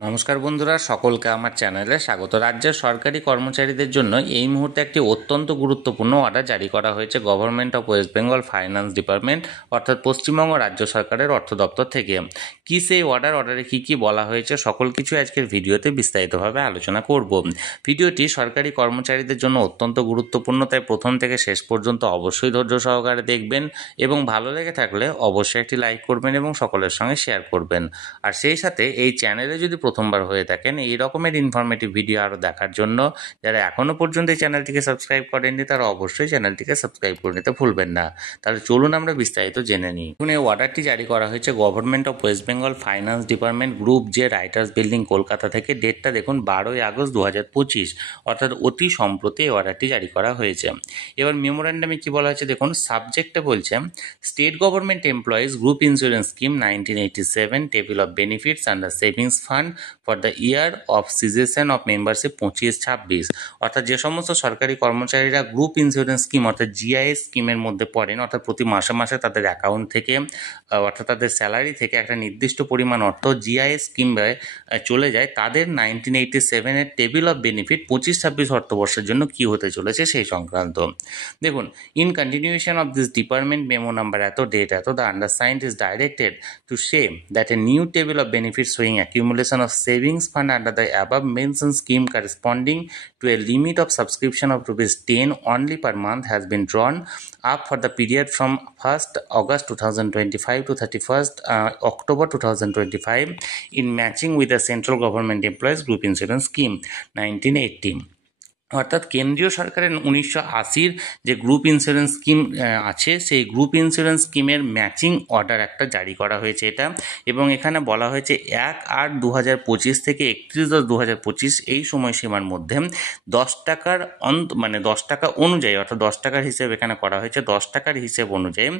নমস্কার বন্ধুরা, সকলকে আমার চ্যানেলে স্বাগত। রাজ্যের সরকারি কর্মচারীদের জন্য এই মুহূর্তে একটি অত্যন্ত গুরুত্বপূর্ণ অর্ডার জারি করা হয়েছে government of West Bengal finance department অর্থাৎ পশ্চিমবঙ্গ রাজ্য সরকারের অর্থ দপ্তর থেকে। কি সেই অর্ডারে কি বলা হয়েছে সকল কিছু আজকের ভিডিওতে বিস্তারিতভাবে আলোচনা করব। ভিডিওটি সরকারি কর্মচারীদের জন্য অত্যন্ত গুরুত্বপূর্ণ, তাই প্রথম থেকে শেষ পর্যন্ত অবশ্যই ধৈর্য সহকারে দেখবেন এবং ভালো লেগে থাকলে অবশ্যই একটি লাইক করবেন এবং সকলের সঙ্গে শেয়ার করবেন। আর সেই সাথে এই চ্যানেলে যদি প্রথমবার হয়ে থাকেন এই রকমের ইনফরমেটিভ ভিডিও আরও দেখার জন্য যারা এখনও পর্যন্ত এই চ্যানেলটিকে সাবস্ক্রাইব করেননি তারা অবশ্যই চ্যানেলটিকে সাবস্ক্রাইব করে নিতে ভুলবেন না। তাহলে চলুন আমরা বিস্তারিত জেনে নিই। এখন এই অর্ডারটি জারি করা হয়েছে government of West Bengal finance department group J writers building Kolkata থেকে। ডেটটা দেখুন 12ই আগস্ট 2025, অর্থাৎ অতি সম্প্রতি এই অর্ডারটি জারি করা হয়েছে। এবার মেমোরেন্ডামে কি বলা হয়েছে দেখুন, সাবজেক্টে বলছে state government employees group insurance scheme 1987 table of benefits under savings fund for the year of cessation of membership 25-26। অর্থাৎ যে সমস্ত সরকারি কর্মচারীরা গ্রুপ ইন্স্যুরেন্স স্কিম অর্থাৎ জিআইএস স্কিমের মধ্যে পড়েন, অর্থাৎ প্রতি মাসে মাসে তাদের অ্যাকাউন্ট থেকে অর্থাৎ তাদের স্যালারি থেকে একটা নির্দিষ্ট পরিমাণ অর্থ জিআইএস স্কিমে চলে যায়, তাদের 1987-এর টেবিল অফ বেনিফিট 25-26 অর্থবর্ষের জন্য কি হতে চলেছে সেই সংক্রান্ত। দেখুন, in continuation of this department memo number এত ডেট এত the undersigned is directed to say that a new table of benefits showing accumulation of savings fund under the above mentioned scheme corresponding to a limit of subscription of ₹10 only per month has been drawn up for the period from 1st August 2025 to 31st October 2025 in matching with the central government employees group insurance scheme 1980। অর্থাৎ কেন্দ্রীয় সরকারের 1980-র যে group insurance scheme আছে সেই group insurance স্কিমের matching order একটা জারি করা হয়েছে এটা, এবং এখানে বলা হয়েছে 1/8/2025 থেকে 31/10/2025 এই সময়সীমার মধ্যে 10 টাকার মানে 10 টাকা অনুযায়ী, অর্থাৎ 10 টাকার হিসেব এখানে করা হয়েছে, 10 টাকার হিসেব অনুযায়ী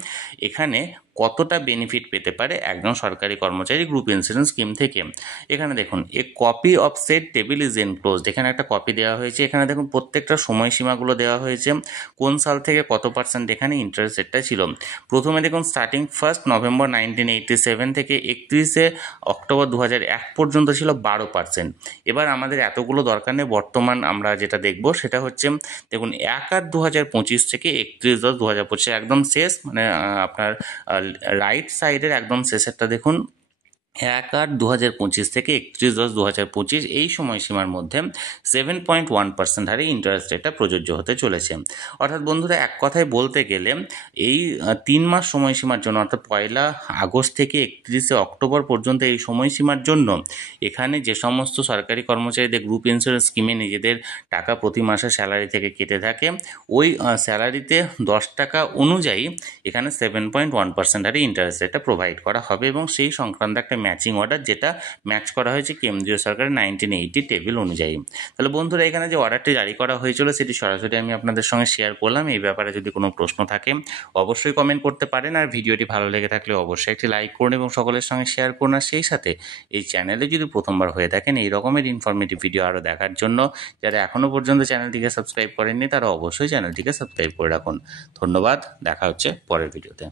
এখানে কতটা বেনিফিট পেতে পারে একজন সরকারি কর্মচারী গ্রুপ ইন্স্যুরেন্স স্কিম থেকে। এখানে দেখুন a copy of set table is enclosed, এখানে একটা কপি দেওয়া হয়েছে। এখানে দেখুন প্রত্যেকটা সময়সীমাগুলো দেওয়া হয়েছে, কোন সাল থেকে কত পার্সেন্ট এখানে ইন্টারেস্ট রেটটা ছিল। প্রথমে দেখুন স্টার্টিং 1 নভেম্বর 1987 থেকে 31 অক্টোবর 2001 পর্যন্ত ছিল 12%। এবার আমাদের এতগুলো দরকার নেই, বর্তমান আমরা যেটা দেখব সেটা হচ্ছে দেখুন 1/8/2025 থেকে 31/10/2025 একদম শেষ, মানে আপনার রাইট সাইডের একদম শেষেরটা দেখুন 1/8/2025 থেকে 31/10/2025 এই সময়সীমার মধ্যে 7.1% হারে ইন্টারেস্ট রেটটা প্রযোজ্য হতে চলেছে। অর্থাৎ বন্ধুরা এক কথায় বলতে গেলে এই 3 মাস সময়সীমার জন্য, অর্থাৎ 1 আগস্ট থেকে 31 অক্টোবর পর্যন্ত এই সময়সীমার জন্য এখানে যে সমস্ত সরকারি কর্মচারীদের গ্রুপ ইন্স্যুরেন্স স্কিমে নিজেদের টাকা প্রতি মাসে স্যালারি থেকে কেটে থাকে, ওই স্যালারিতে 10 টাকা অনুযায়ী এখানে 7.1% হারে ইন্টারেস্ট রেটটা প্রোভাইড করা হবে, এবং সেই সংক্রান্ত একটা ম্যাচিং অর্ডার যেটা ম্যাচ করা হয়েছে কেন্দ্রীয় সরকারের 1980 টেবিল অনুযায়ী। তাহলে বন্ধুরা এখানে যে অর্ডারটি জারি করা হয়েছিল সেটি সরাসরি আমি আপনাদের সঙ্গে শেয়ার করলাম। এই ব্যাপারে যদি কোনো প্রশ্ন থাকে অবশ্যই কমেন্ট করতে পারেন, আর ভিডিওটি ভালো লেগে থাকলে অবশ্যই একটি লাইক করুন এবং সকলের সঙ্গে শেয়ার করুন। আর সেই সাথে এই চ্যানেলে যদি প্রথমবার হয়ে থাকেন এই রকমের ইনফরমেটিভ ভিডিও আরও দেখার জন্য যারা এখনও পর্যন্ত চ্যানেলটিকে সাবস্ক্রাইব করেননি তারা অবশ্যই চ্যানেলটিকে সাবস্ক্রাইব করে রাখুন। ধন্যবাদ, দেখা হচ্ছে পরের ভিডিওতে।